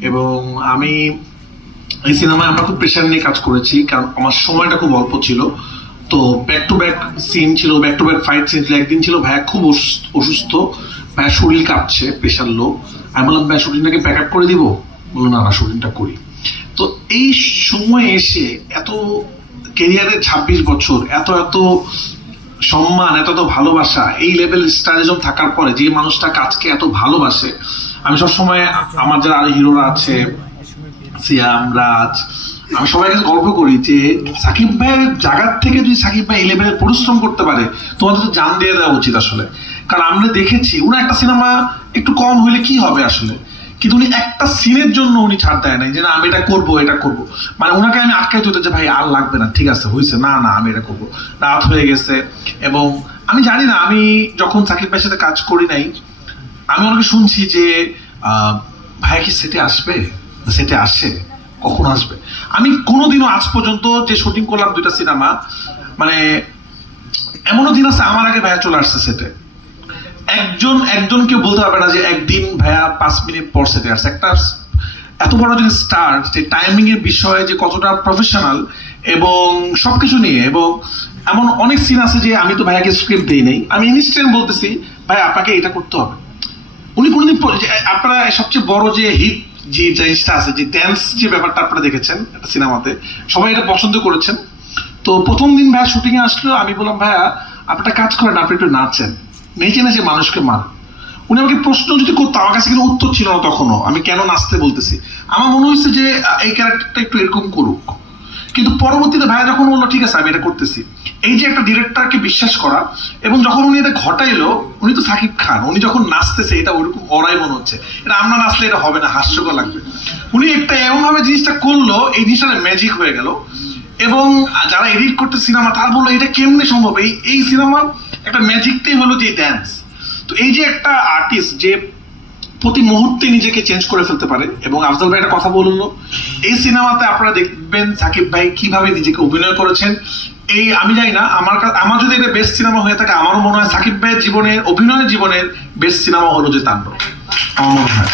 এবং আমি এই সিনেমায় আমরা খুব প্রেশার নিয়ে কাজ করেছি, কারণ আমার সময়টা খুব অল্প ছিল। তো ব্যাক টু ব্যাক সিন ছিল back to back fight scene ছিল। একদিন ছিল ভাইয়া খুব অসুস্থ- ভাইয়া শরীর কাঁপছে প্রেশার লো আমি বললাম, ভাইয়া শুটিংটাকে প্যাক আপ করে দিব? বলল, না না শুটিংটা করি। তো এই সময় এসে এত কেরিয়ারের ছাব্বিশ বছর, এত এত সম্মান, এত এত ভালোবাসা, এই লেভেল স্টারিজম থাকার পরে যে মানুষটা কাজকে এত ভালোবাসে আমি সবসময় আমার যারা আরও হিরোরা আছে, সিয়াম, রাজ, আমি সবাই কাছে গল্প করি যে সাকিব ভাইয়ের জায়গার থেকে যদি সাকিব ভাই লেভেলে পরিশ্রম করতে পারে, তোমাদের তো জান দিয়ে দেওয়া উচিত আসলে। কারণ আমরা দেখেছি উনি একটা সিনেমা একটু কম হইলে কি হবে আসলে? কিন্তু উনি একটা সিনের জন্য উনি ছাড় দেয় নাই যে, না, আমি এটা করব এটা করব। মানে ওনাকে আমি আটকাই দিতে যে, ভাই, আর লাগবে না, ঠিক আছে হয়েছে না না, আমি এটা করব। রাত হয়ে গেছে এবং আমি জানি না, আমি যখন সাকিব ভাইয়ের সাথে কাজ করি নাই, আমি অনেকে শুনছি যে আহ, ভাই কি সেটে আসবে? সেটে আসে। কখন আসবে? আমি কোনোদিনও আজ পর্যন্ত যে শুটিং করলাম দুইটা সিনেমা মানে এমনও দিন আছে আমার আগে ভাইয়া চলে আসছে সেটে। একজন একজনকে বলতে পারবে না যে একদিন ভাইয়া পাঁচ মিনিট পর সেটে আসছে। একটা এত বড় যে স্টার যে টাইমিং এর বিষয়ে যে কতটা প্রফেশনাল এবং সবকিছু নিয়ে এবং এমন অনেক সিন আছে যে আমি তো ভাইয়াকে স্ক্রিপ্ট দিই নেই। আমি ইনস্ট্যান্ট বলতেছি ভাই আপনাকে এটা করতে হবে। উনি কোনোদিন প- যে সবচেয়ে বড় যে হিট যে জিনিসটা আছে, যে ড্যান্স যে ব্যাপারটা আপনারা দেখেছেন একটা সিনেমাতে, সবাই এটা পছন্দ করেছেন। তো প্রথম দিন ভাইয়া শুটিং এ আসলো, আমি বললাম, ভাইয়া, আপনি একটা কাজ করেন, আপনি একটু নাচেন। নেচে নেচে মানুষকে মার। উনি আমাকে প্রশ্ন যদি করতো, আমার কাছে কিন্তু উত্তর ছিল না তখনও। আমি কেন নাচতে বলতেছি? আমার মনে হয়েছে যে এই ক্যারেক্টারটা একটু এরকম করুক। কিন্তু পরবর্তীতে ভাইয়া যখন বলল, ঠিক আছে, আমি এটা করতেছি। এই যে একটা ডিরেক্টরকে বিশ্বাস করা, এবং যখন উনি এটা ঘটাইলো, উনি তো সাকিব খান, উনি যখন নাচতেছে, এটা ওরকম অরাই মনে হচ্ছে। এটা আমরা নাচলে এটা হবে না, হাস্যকর লাগবে। উনি একটা এমনভাবে জিনিসটা করল, এই জিনিসটা ম্যাজিক হয়ে গেল। এবং যারা এডিট করতে সিনেমা তারা বলল, এটা কেমনে সম্ভব? এই এই সিনেমার একটা ম্যাজিকটাই হলো যে ড্যান্স তো এই যে একটা আর্টিস্ট যে প্রতি মুহূর্তে নিজেকে চেঞ্জ করে ফেলতে পারে। এবং আফজল ভাই একটা কথা বলল এই সিনেমাতে আপনারা দেখবেন সাকিব ভাই কীভাবে নিজেকে অভিনয় করেছেন। এই আমি জানি না, আমার আমার যদি এটা বেস্ট সিনেমা হয়ে থাকে, আমারও মনে হয় সাকিব ভাইয়ের জীবনে অভিনয়ের জীবনের বেস্ট সিনেমা হলো যে তাণ্ডব। আমার মনে হয়।